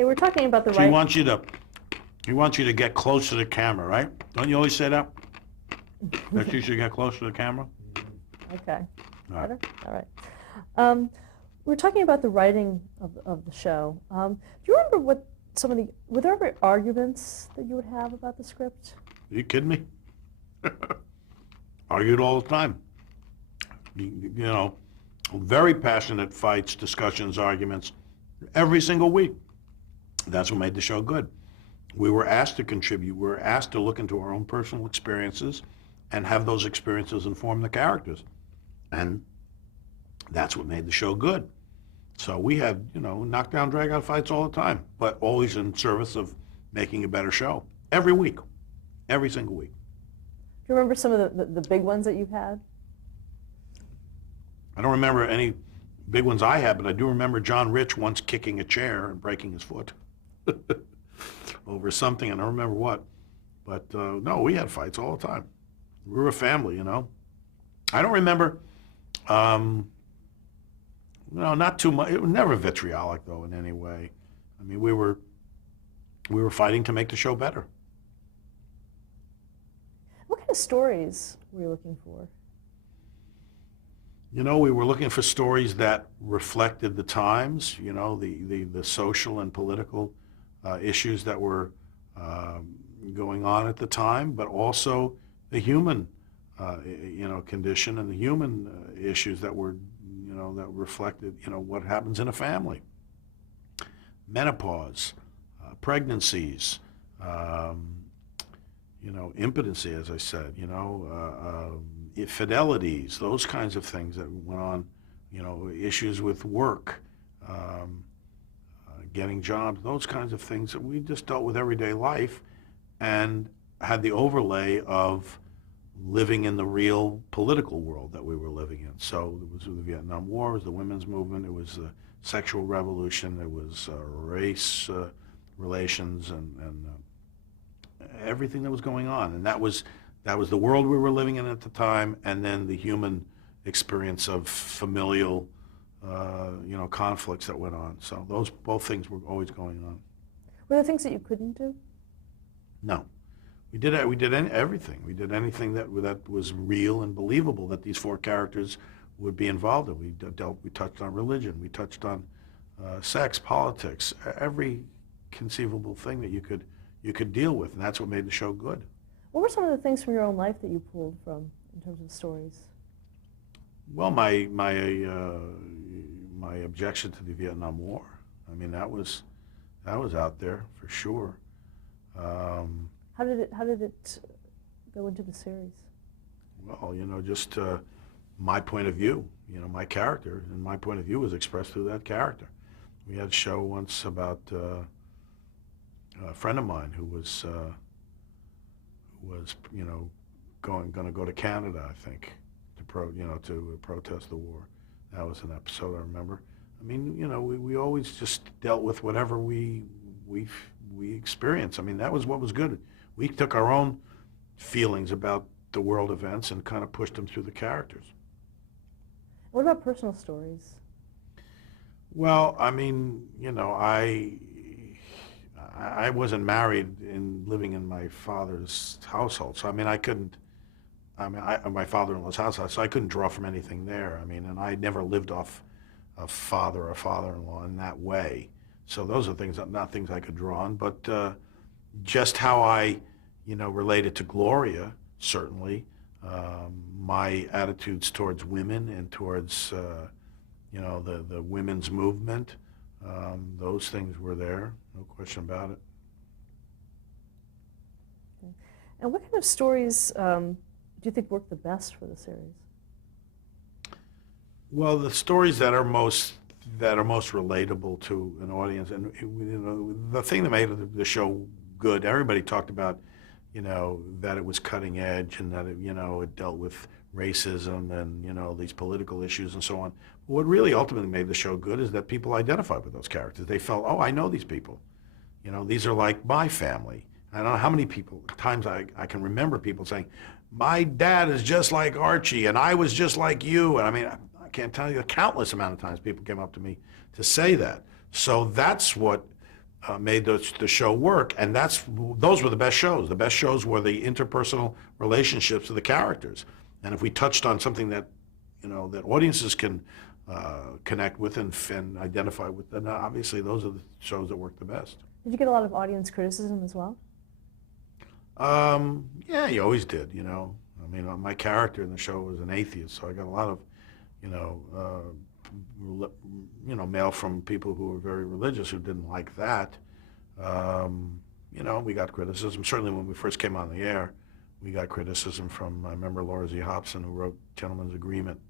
Okay, we're talking about the He right. wants you to, he wants you to get close to the camera, right? Don't you always say that? That you should get close to the camera? Okay. All right. Better? All right. We're talking about the writing of the show. Do you remember what were there ever arguments that you would have about the script? Are you kidding me? Argued all the time. You know, very passionate fights, discussions, arguments, every single week. That's what made the show good. We were asked to contribute. We were asked to look into our own personal experiences and have those experiences inform the characters. And that's what made the show good. So we had, knockdown, drag-out fights all the time, but always in service of making a better show. Every week. Every single week. Do you remember some of the big ones that you've had? I don't remember any big ones I had, but I do remember John Rich once kicking a chair and breaking his foot over something, and I don't remember what. But no, we had fights all the time. We were a family, I don't remember, not too much. It was never vitriolic, though, in any way. I mean, we were fighting to make the show better. What kind of stories were you looking for? We were looking for stories that reflected the times, the social and political issues that were going on at the time, but also the human, condition and the human issues that were, that reflected, what happens in a family. Menopause, pregnancies, impotency, as I said, infidelities, those kinds of things that went on, issues with work, getting jobs, those kinds of things that we just dealt with everyday life and had the overlay of living in the real political world that we were living in. So it was the Vietnam War, it was the women's movement, it was the sexual revolution, it was race relations and everything that was going on. And that was the world we were living in at the time, and then the human experience of familial, conflicts that went on. So both things were always going on. Were there things that you couldn't do? No. We did everything. We did anything that was real and believable that these four characters would be involved in. We touched on religion. We touched on sex, politics, every conceivable thing that you could deal with, and that's what made the show good. What were some of the things from your own life that you pulled from in terms of stories? Well, my objection to the Vietnam War. I mean, that was out there for sure. How did it go into the series? Well, just my point of view. My character and my point of view was expressed through that character. We had a show once about a friend of mine who was going to go to Canada, I think, to protest the war. That was an episode I remember. I mean, we always just dealt with whatever we experienced. I mean, that was what was good. We took our own feelings about the world events and kind of pushed them through the characters. What about personal stories? Well, I mean, I wasn't married and living in my father's household, so I mean, my father-in-law's house, so I couldn't draw from anything there. I mean, and I never lived off a father or father-in-law in that way. So those are not things I could draw on, but just how I, related to Gloria, certainly, my attitudes towards women and towards, the women's movement, those things were there, no question about it. Okay. And what kind of stories do you think work the best for the series? Well, the stories that are most relatable to an audience, and the thing that made the show good, everybody talked about, that it was cutting edge and that it dealt with racism and these political issues and so on. What really ultimately made the show good is that people identified with those characters. They felt, oh, I know these people. These are like my family. I don't know how many times I can remember people saying, my dad is just like Archie and I was just like you. And I mean, I can't tell you a countless amount of times people came up to me to say that. So that's what made the show work, and those were the best shows. The best shows were the interpersonal relationships of the characters. And if we touched on something that, that audiences can connect with and identify with, then obviously those are the shows that work the best. Did you get a lot of audience criticism as well? Yeah, you always did, I mean, my character in the show was an atheist, so I got a lot of, mail from people who were very religious who didn't like that. We got criticism. Certainly when we first came on the air, we got criticism from, I remember Laura Z. Hobson, who wrote Gentleman's Agreement,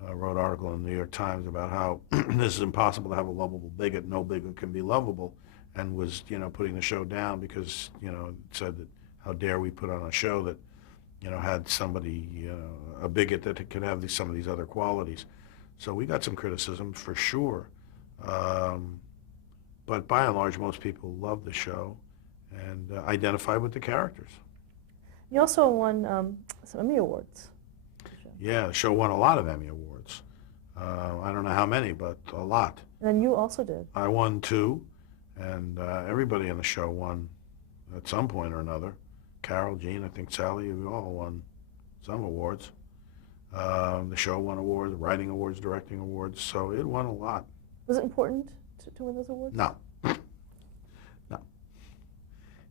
wrote an article in the New York Times about how this is impossible to have a lovable bigot. No bigot can be lovable, and was, putting the show down because, said that how dare we put on a show that, had somebody, a bigot that could have some of these other qualities. So we got some criticism for sure. But by and large, most people loved the show and identified with the characters. You also won some Emmy Awards. Yeah, the show won a lot of Emmy Awards. I don't know how many, but a lot. And then you also did. I won 2, and everybody in the show won at some point or another. Carol, Jean, I think Sally, we all won some awards. The show won awards, writing awards, directing awards, so it won a lot. Was it important to win those awards? No. No.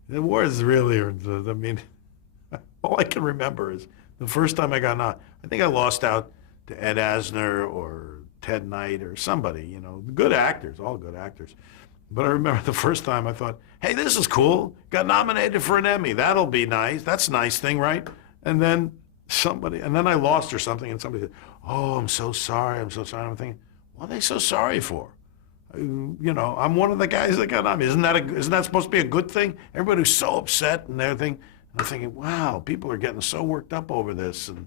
The awards really are, I mean, all I can remember is the first time I got knocked. I think I lost out to Ed Asner or Ted Knight or somebody, good actors, all good actors. But I remember the first time I thought, hey, this is cool. Got nominated for an Emmy. That'll be nice. That's a nice thing, right? And then I lost or something, and somebody said, oh, I'm so sorry. I'm so sorry. I'm thinking, what are they so sorry for? I'm one of the guys that got nominated. Isn't that supposed to be a good thing? Everybody's so upset and everything. And I'm thinking, wow, people are getting so worked up over this, and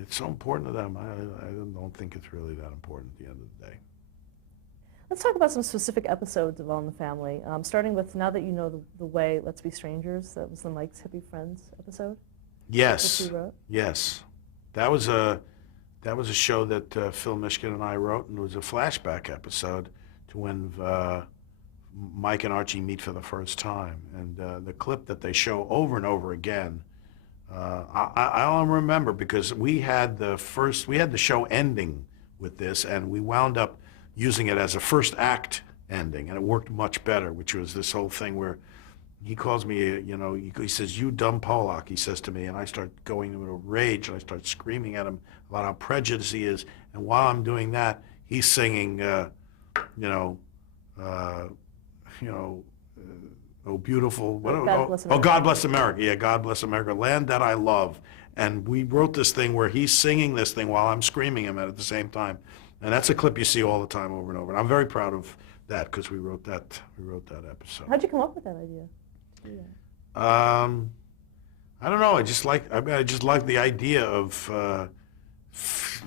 it's so important to them. I don't think it's really that important at the end of the day. Let's talk about some specific episodes of All in the Family, starting with Now That You Know the Way, Let's Be Strangers. That was the Mike's Hippie Friends episode. Yes. Which you wrote. Yes. That was a show that Phil Mishkin and I wrote, and it was a flashback episode to when Mike and Archie meet for the first time. And the clip that they show over and over again, I'll remember because we had the show ending with this, and we wound up using it as a first act ending, and it worked much better, which was this whole thing where he calls me, he says, you dumb Pollock, he says to me, and I start going into a rage, and I start screaming at him about how prejudiced he is, and while I'm doing that, he's singing, oh, beautiful, God Bless America, yeah, God Bless America, land that I love, and we wrote this thing where he's singing this thing while I'm screaming him at the same time. And that's a clip you see all the time over and over. And I'm very proud of that because we wrote that episode. How'd you come up with that idea? I don't know. I just like the idea of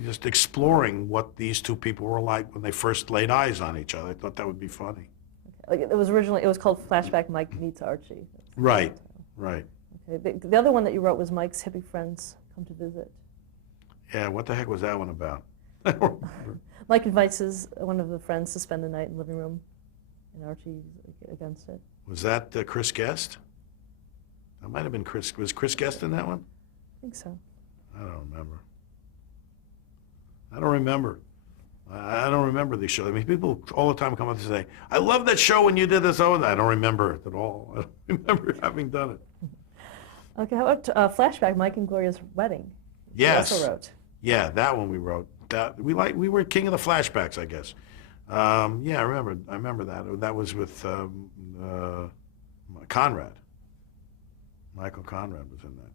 just exploring what these two people were like when they first laid eyes on each other. I thought that would be funny. Okay. Like it was called Flashback Mike Meets Archie. Right. Right. Okay. The other one that you wrote was Mike's Hippie Friends Come to Visit. Yeah. What the heck was that one about? I don't remember. Mike invites one of the friends to spend the night in the living room, and Archie's against it. Was that Chris Guest? That might have been Chris. Was Chris Guest in that one? I think so. I don't remember. I don't remember these shows. I mean, people all the time come up and say, I love that show when you did this. Oh, I don't remember it at all. I don't remember having done it. Okay, how about Flashback, Mike and Gloria's Wedding? Yes. You also wrote. Yeah, that one we wrote. We were king of the flashbacks, I guess. Yeah, I remember that. That was with Conrad. Michael Conrad was in that.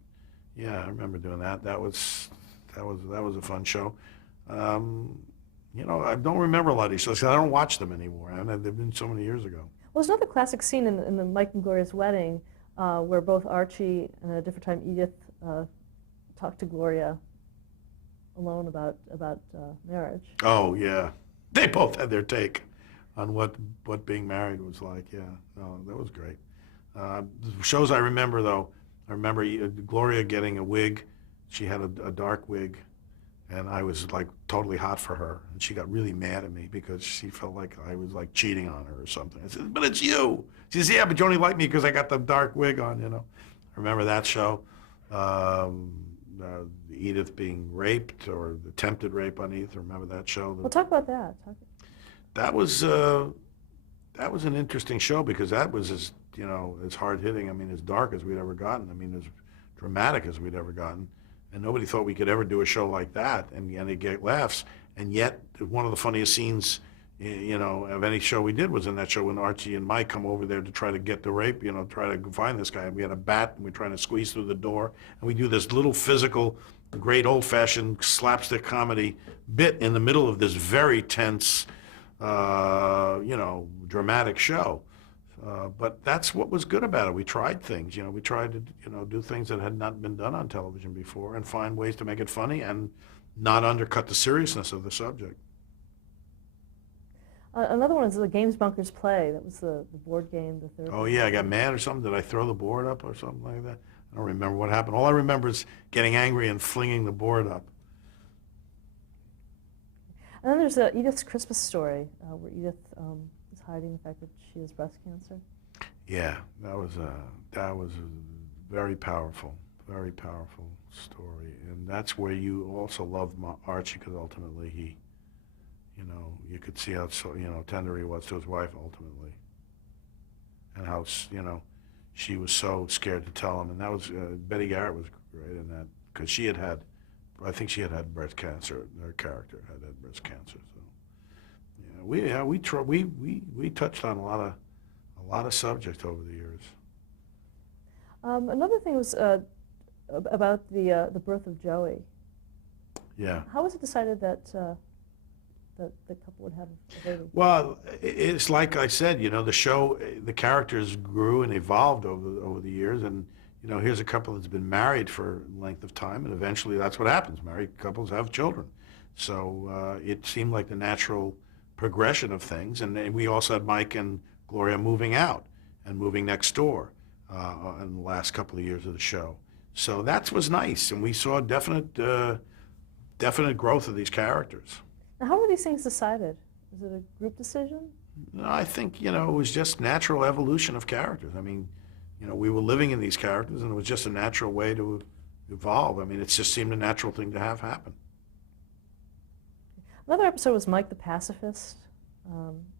Yeah, I remember doing that. That was a fun show. I don't remember a lot of these shows. I don't watch them anymore. They've been so many years ago. Well, there's another classic scene in the Mike and Gloria's Wedding where both Archie and at a different time Edith talk to Gloria alone about marriage. Oh yeah, they both had their take on what being married was like. Yeah, no, that was great. The shows I remember though, I remember Gloria getting a wig. She had a dark wig, And I was like totally hot for her, and she got really mad at me because she felt like I was like cheating on her or something. I said, "But it's you." She says, "Yeah, but you only like me because I got the dark wig on, you know." I remember that show. Um, Edith being raped or attempted rape on Edith. Remember that show? Well, talk about that. That was an interesting show because that was as hard hitting. I mean, as dark as we'd ever gotten. I mean, as dramatic as we'd ever gotten. And nobody thought we could ever do a show like that and it get laughs. And yet, one of the funniest scenes, of any show we did was in that show when Archie and Mike come over there to try to get the rape, try to find this guy. We had a bat and we're trying to squeeze through the door, and we do this little physical, great old-fashioned slapstick comedy bit in the middle of this very tense, dramatic show. But that's what was good about it. We tried things, we tried to, do things that had not been done on television before and find ways to make it funny and not undercut the seriousness of the subject. Another one is the Games Bunkers Play. That was the board game, the third. Oh yeah, I got mad or something. Did I throw the board up or something like that? I don't remember what happened. All I remember is getting angry and flinging the board up. And then there's Edith's Christmas Story, where Edith is hiding the fact that she has breast cancer. Yeah, that was a very powerful story, and that's where you also loved Archie because ultimately he, you could see how tender he was to his wife ultimately, and how she was so scared to tell him, and that was Betty Garrett was great in that because I think she had breast cancer. Her character had breast cancer. So we touched on a lot of subjects over the years. Another thing was about the birth of Joey. Yeah. How was it decided that the couple would have a baby? Well, it's like I said, the show, the characters grew and evolved over the years, and here's a couple that's been married for a length of time, and eventually that's what happens. Married couples have children. So it seemed like the natural progression of things. And we also had Mike and Gloria moving out and moving next door in the last couple of years of the show. So that was nice, and we saw definite growth of these characters. Now, how were these things decided? Was it a group decision? No, I think, it was just natural evolution of characters. I mean, we were living in these characters, and it was just a natural way to evolve. I mean, it just seemed a natural thing to have happen. Another episode was Mike the Pacifist,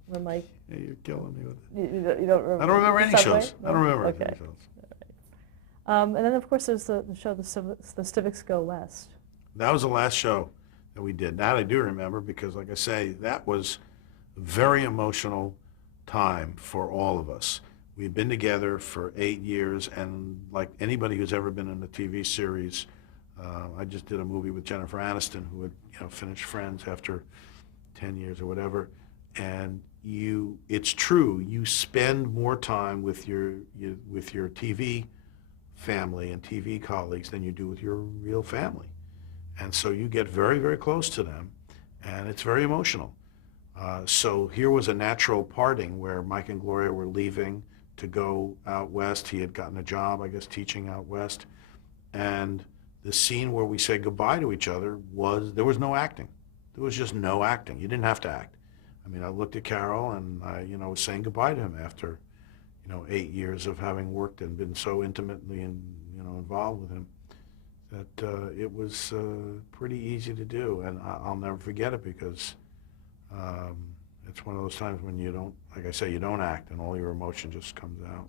where Mike... Yeah, you're killing me with it. You don't remember? I don't remember any Subway? shows. I don't remember Okay. any shows. And then, of course, there's the show, the Civics Go West. That was the last show that we did. That I do remember because, like I say, that was a very emotional time for all of us. We'd been together for 8 years, and like anybody who's ever been in a TV series, I just did a movie with Jennifer Aniston, who had finished Friends after 10 years or whatever, and it's true, you spend more time with your TV family and TV colleagues than you do with your real family. And so you get very, very close to them, and it's very emotional. So here was a natural parting where Mike and Gloria were leaving to go out west. He had gotten a job, I guess, teaching out west. And the scene where we said goodbye to each other there was no acting. There was just no acting. You didn't have to act. I mean, I looked at Carol and I, was saying goodbye to him after, 8 years of having worked and been so intimately involved with him that it was pretty easy to do. And I'll never forget it because it's one of those times when you don't, like I say, you don't act and all your emotion just comes out.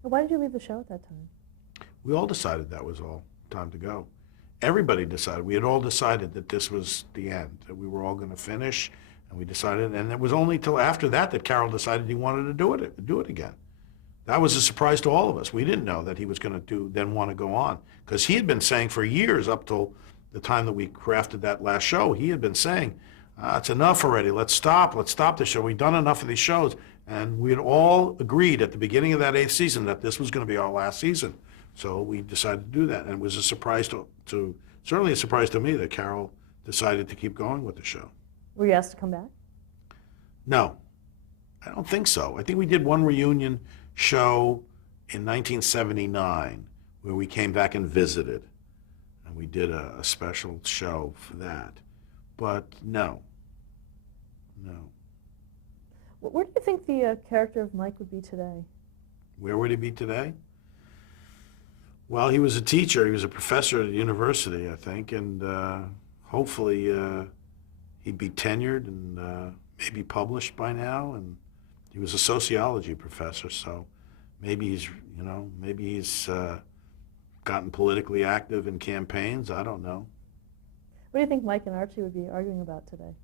Why did you leave the show at that time? We all decided that was all time to go. Everybody decided. We had all decided that this was the end, that we were all going to finish, and we decided, and it was only till after that that Carol decided he wanted to do it again. That was a surprise to all of us. We didn't know that he was going to then want to go on, because he had been saying for years, up till the time that we crafted that last show, he had been saying, it's enough already, let's stop the show, we've done enough of these shows. And we had all agreed at the beginning of that 8th season that this was going to be our last season. So we decided to do that, and it was a surprise certainly a surprise to me that Carol decided to keep going with the show. Were you asked to come back? No, I don't think so. I think we did one reunion show in 1979 where we came back and visited. and we did a special show for that. But no, no. Where do you think the character of Mike would be today? Where would he be today? Well, he was a teacher. He was a professor at a university, I think, and hopefully he'd be tenured and maybe published by now. And he was a sociology professor, so maybe he's gotten politically active in campaigns. I don't know. What do you think Mike and Archie would be arguing about today?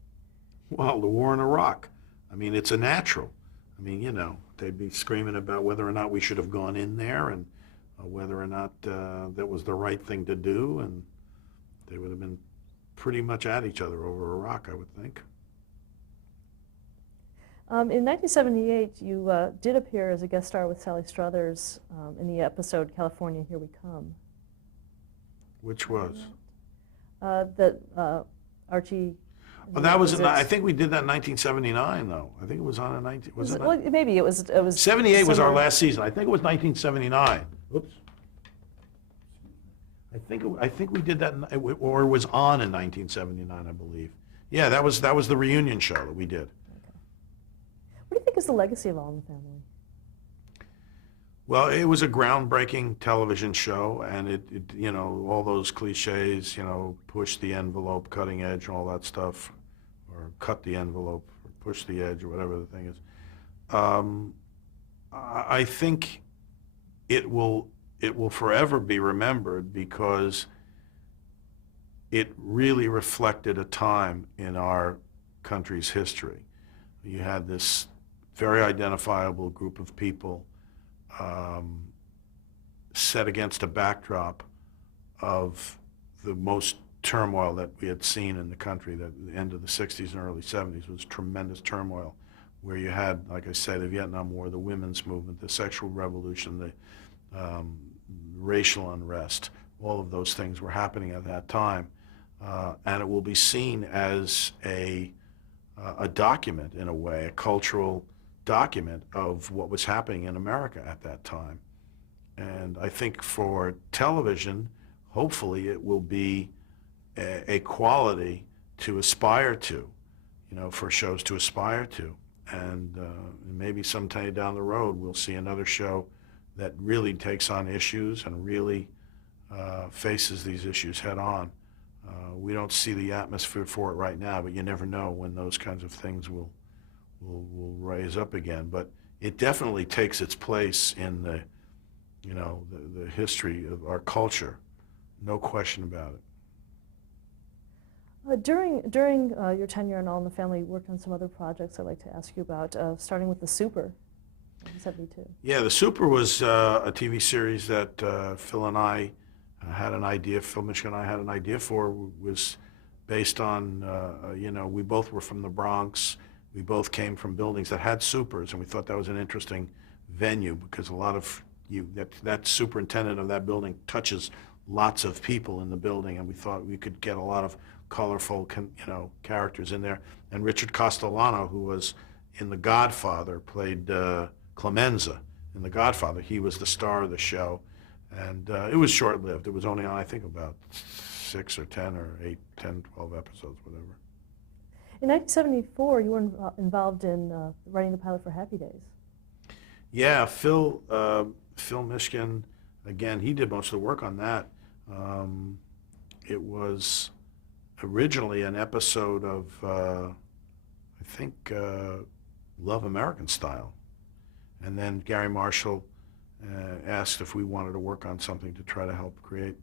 Well, the war in Iraq. I mean, it's a natural. I mean, they'd be screaming about whether or not we should have gone in there and whether or not that was the right thing to do, and they would have been pretty much at each other over Iraq, I would think. In 1978, you did appear as a guest star with Sally Struthers in the episode California, Here We Come. Which was? That Archie... Well, that was, I think we did that in 1979, though. I think it was on a 19, was it? Well, maybe it was 78 was our similar. last season. I think it was 1979. Oops. I think we did that, or it was on in 1979, I believe. Yeah, that was the reunion show that we did. Okay. What do you think is the legacy of All in the Family? Well, it was a groundbreaking television show, and it all those cliches, push the envelope, cutting edge, all that stuff, or cut the envelope, or push the edge, or whatever the thing is. I think it will forever be remembered because it really reflected a time in our country's history. You had this very identifiable group of people set against a backdrop of the most turmoil that we had seen in the country. That the end of the 60s and early 70s was tremendous turmoil, where you had, like I say, the Vietnam War, the women's movement, the sexual revolution, the racial unrest. All of those things were happening at that time, and it will be seen as a document, in a way, a cultural document of what was happening in America at that time. And I think for television, hopefully it will be a quality to aspire to, for shows to aspire to. And maybe sometime down the road we'll see another show that really takes on issues and really faces these issues head on. We don't see the atmosphere for it right now, but you never know when those kinds of things will raise up again. But it definitely takes its place in the history of our culture, no question about it. During your tenure in All in the Family, you worked on some other projects I'd like to ask you about, starting with The Super in 72. Yeah, The Super was a TV series that Phil and I had an idea, Phil Michigan and I had an idea for. Was based on, we both were from the Bronx. We both came from buildings that had supers, and we thought that was an interesting venue because a lot of that superintendent of that building touches lots of people in the building, and we thought we could get a lot of colorful, characters in there. And Richard Castellano, who was in The Godfather, played Clemenza in The Godfather. He was the star of the show, and it was short-lived. It was only on, I think, about 6 or 10 or 8, 10, 12 episodes, whatever. In 1974, you were involved in writing the pilot for Happy Days. Yeah, Phil Mishkin, again, he did most of the work on that. It was originally an episode of, I think, Love American Style. And then Gary Marshall asked if we wanted to work on something to try to help create,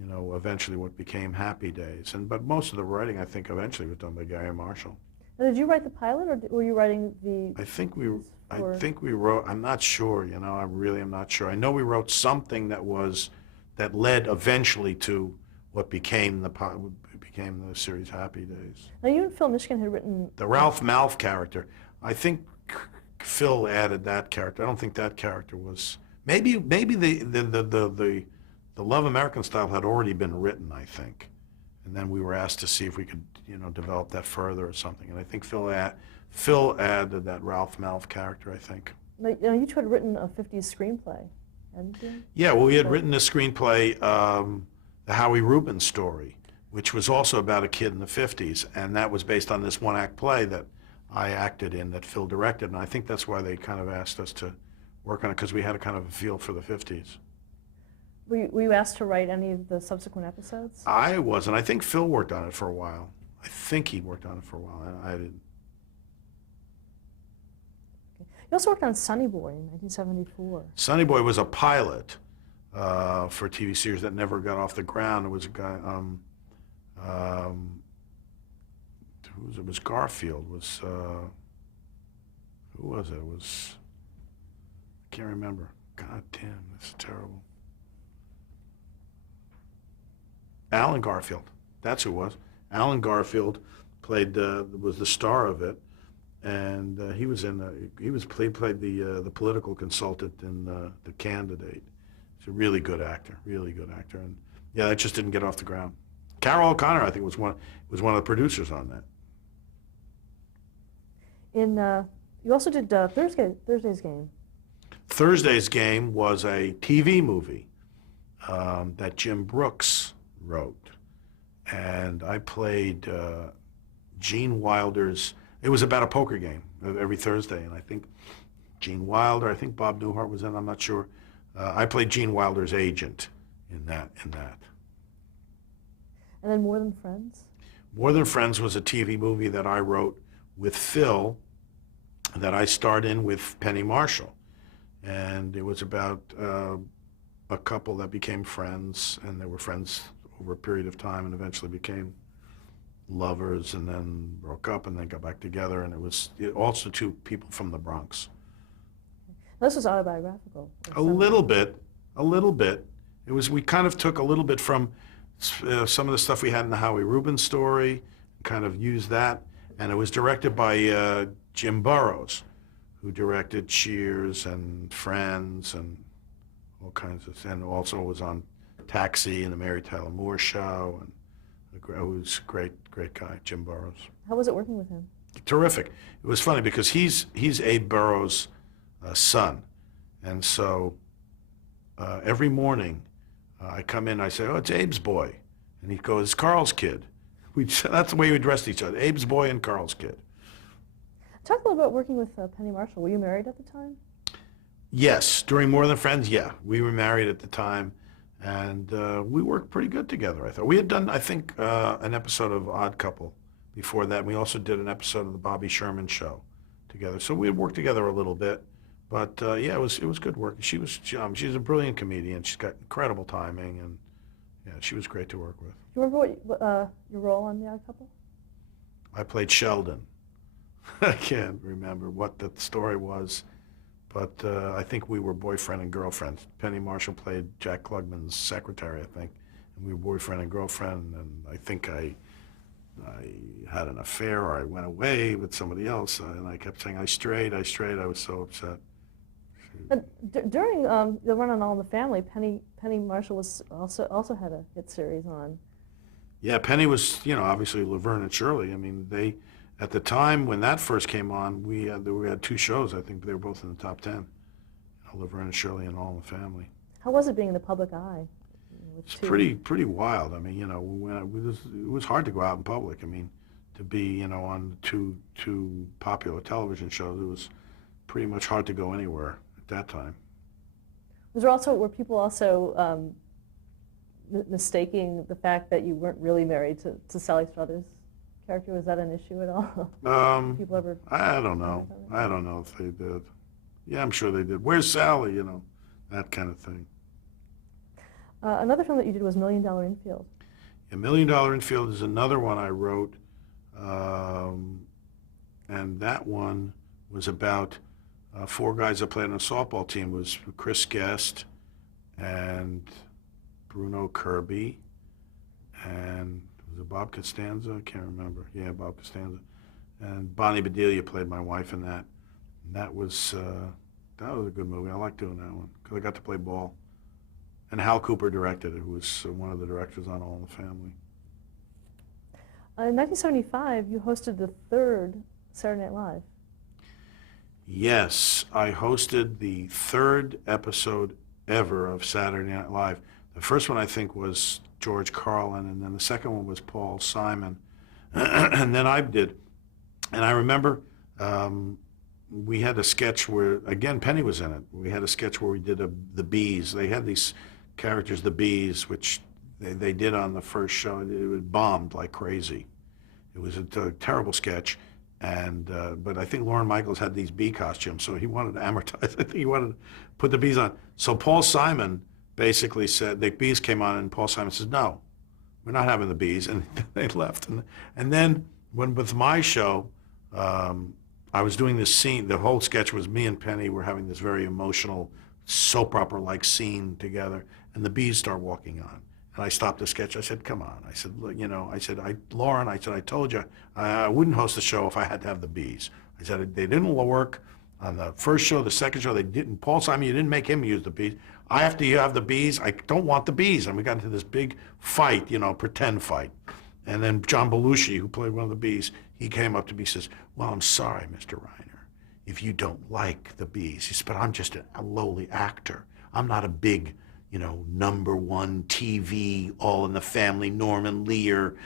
eventually what became Happy Days. But most of the writing, I think, eventually was done by Gary Marshall. Now, did you write the pilot, or were you writing the... I think we wrote, I'm not sure, I really am not sure. I know we wrote something that led eventually to what became the series Happy Days. Now, you and Phil Mishkin had written... The Ralph Malph character, I think Phil added that character. I don't think that character was... Maybe the Love American Style had already been written, I think. And then we were asked to see if we could, develop that further or something. And I think Phil added that Ralph Malph character, I think. Now, you two had written a 50s screenplay, hadn't you? Yeah, well, we had written a screenplay the Howie Rubin story, which was also about a kid in the 50s, and that was based on this one-act play that I acted in that Phil directed, and I think that's why they kind of asked us to work on it, because we had a kind of a feel for the 50s. Were you asked to write any of the subsequent episodes? I wasn't. I think Phil worked on it for a while. I think he worked on it for a while, and I didn't. You also worked on Sonny Boy in 1974. Sonny Boy was a pilot for a TV series that never got off the ground. It was a guy, it was Garfield. Who was it? It was, I can't remember. God damn, that's terrible. Alan Garfield. That's who it was. Alan Garfield was the star of it. And he was played the political consultant in The Candidate. He's a really good actor, and yeah, that just didn't get off the ground. Carol O'Connor, I think, was one of the producers on that. You also did Thursday's Game. Thursday's Game was a TV movie that Jim Brooks wrote, and I played Gene Wilder's. It was about a poker game every Thursday, and I think Gene Wilder, I think Bob Newhart was in, I'm not sure. I played Gene Wilder's agent in that. And then More Than Friends? More Than Friends was a TV movie that I wrote with Phil that I starred in with Penny Marshall. And it was about a couple that became friends, and they were friends over a period of time and eventually became lovers, and then broke up and then got back together, and it was also two people from the Bronx. This was autobiographical. A little bit. It was, we kind of took a little bit from some of the stuff we had in the Howie Rubin story, kind of used that, and it was directed by Jim Burrows, who directed Cheers and Friends and all kinds of, and also was on Taxi and the Mary Tyler Moore Show, and it was great guy, Jim Burrows. How was it working with him? Terrific. It was funny because he's Abe Burrows' son, and so every morning I come in, I say, "Oh, it's Abe's boy," and he goes, "It's Carl's kid." That's the way we addressed each other, Abe's boy and Carl's kid. Talk a little about working with Penny Marshall. Were you married at the time? Yes, during More Than Friends, yeah, we were married at the time. And we worked pretty good together, I thought. We had done, I think, an episode of Odd Couple before that. We also did an episode of the Bobby Sherman Show together. So we had worked together a little bit. But yeah, it was good work. She's a brilliant comedian. She's got incredible timing, and yeah, she was great to work with. Do you remember what your role on The Odd Couple? I played Sheldon. I can't remember what the story was. But I think we were boyfriend and girlfriend. Penny Marshall played Jack Klugman's secretary, I think, and we were boyfriend and girlfriend. And I think I had an affair, or I went away with somebody else, and I kept saying, I strayed. I was so upset. During the run on All in the Family, Penny Marshall was also had a hit series on. Yeah, Penny was, obviously Laverne and Shirley. I mean, they. At the time when that first came on, we had two shows. I think they were both in the top 10. Laverne and Shirley and All in the Family. How was it being in the public eye? It's pretty wild. I mean, it was hard to go out in public. I mean, to be, on two popular television shows, it was pretty much hard to go anywhere at that time. Were people also mistaking the fact that you weren't really married to Sally Struthers? Character, was that an issue at all? People ever? I don't know. I don't know if they did. Yeah, I'm sure they did. Where's Sally? That kind of thing. Another film that you did was $1 Million Infield. Yeah, $1 Million Infield is another one I wrote, and that one was about four guys that played on a softball team. It was Chris Guest and Bruno Kirby and was it Bob Costanza? I can't remember. Yeah, Bob Costanza. And Bonnie Bedelia played my wife in that. And that was a good movie. I liked doing that one because I got to play ball. And Hal Cooper directed it, who was one of the directors on All in the Family. In 1975, you hosted the third Saturday Night Live. Yes, I hosted the third episode ever of Saturday Night Live. The first one, I think, was George Carlin, and then the second one was Paul Simon, and then I did. And I remember we had a sketch where, again, Penny was in it. We had a sketch where we did the bees. They had these characters, the bees, which they did on the first show. It bombed like crazy. It was a terrible sketch. And but I think Lorne Michaels had these bee costumes, so he wanted to amortize. I think he wanted to put the bees on. So Paul Simon basically said, the bees came on, and Paul Simon says, no, we're not having the bees, and they left. And then when with my show, I was doing this scene. The whole sketch was me and Penny were having this very emotional soap opera-like scene together, and the bees start walking on. And I stopped the sketch. I said, come on. I said, look, Lauren, I told you I wouldn't host the show if I had to have the bees. I said, they didn't work on the first show, the second show, they didn't. Paul Simon, you didn't make him use the bees. I have to have the bees. I don't want the bees. And we got into this big fight, pretend fight. And then John Belushi, who played one of the bees, he came up to me and says, well, I'm sorry, Mr. Reiner, if you don't like the bees. He said, but I'm just a lowly actor. I'm not a big, #1 TV, All in the Family, Norman Lear,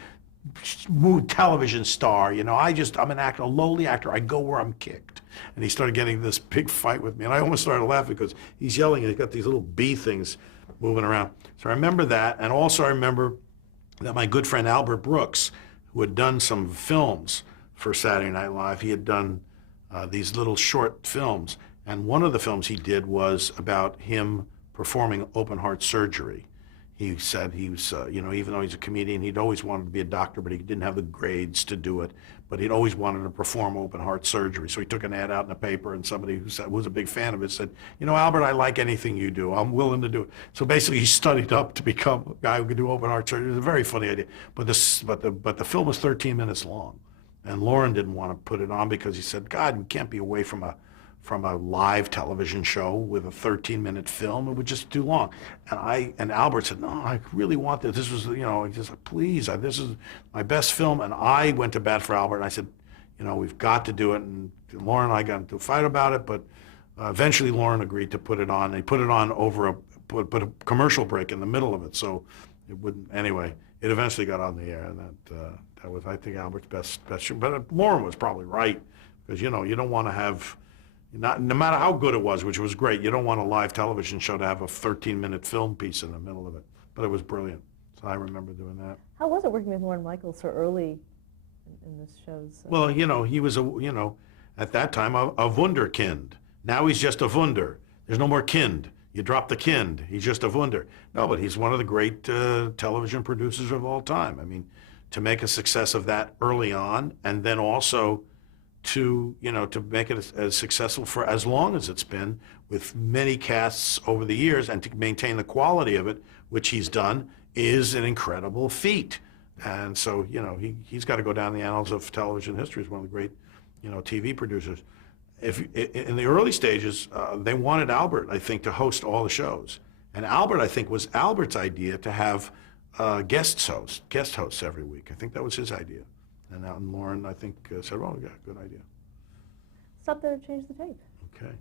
television star. I'm an actor, a lowly actor. I go where I'm kicked. And he started getting this big fight with me. And I almost started laughing because he's yelling and he's got these little bee things moving around. So I remember that. And also I remember that my good friend Albert Brooks, who had done some films for Saturday Night Live, he had done these little short films. And one of the films he did was about him performing open heart surgery. He said he was, even though he's a comedian, he'd always wanted to be a doctor, but he didn't have the grades to do it. But he'd always wanted to perform open heart surgery. So he took an ad out in the paper, and somebody who was a big fan of it said, Albert, I like anything you do. I'm willing to do it. So basically, he studied up to become a guy who could do open heart surgery. It was a very funny idea. But the film was 13 minutes long, and Lauren didn't want to put it on because he said, God, we can't be away from a live television show with a 13-minute film. It would just too long. And Albert said, no, I really want this. This was, he just said, please, this is my best film. And I went to bat for Albert, and I said, we've got to do it. And Lauren and I got into a fight about it, but eventually Lauren agreed to put it on. They put it on over put a commercial break in the middle of it, so it wouldn't, anyway, it eventually got on the air, and that was, I think, Albert's best show. But Lauren was probably right, because, you don't want to have, no matter how good it was, which was great, you don't want a live television show to have a 13-minute film piece in the middle of it. But it was brilliant. So I remember doing that. How was it working with Lorne Michaels so early in this show's? Well, he was at that time a wunderkind. Now he's just a wunder. There's no more kind. You drop the kind. He's just a wunder. No, but he's one of the great television producers of all time. I mean, to make a success of that early on, and then also to make it as successful for as long as it's been, with many casts over the years, and to maintain the quality of it, which he's done, is an incredible feat. And so, he's got to go down the annals of television history as one of the great, TV producers. In the early stages, they wanted Albert, I think, to host all the shows. And Albert, I think, was Albert's idea to have guest hosts every week. I think that was his idea. And Lauren, I think, said, "Oh, yeah, good idea." Stop there and change the tape. Okay.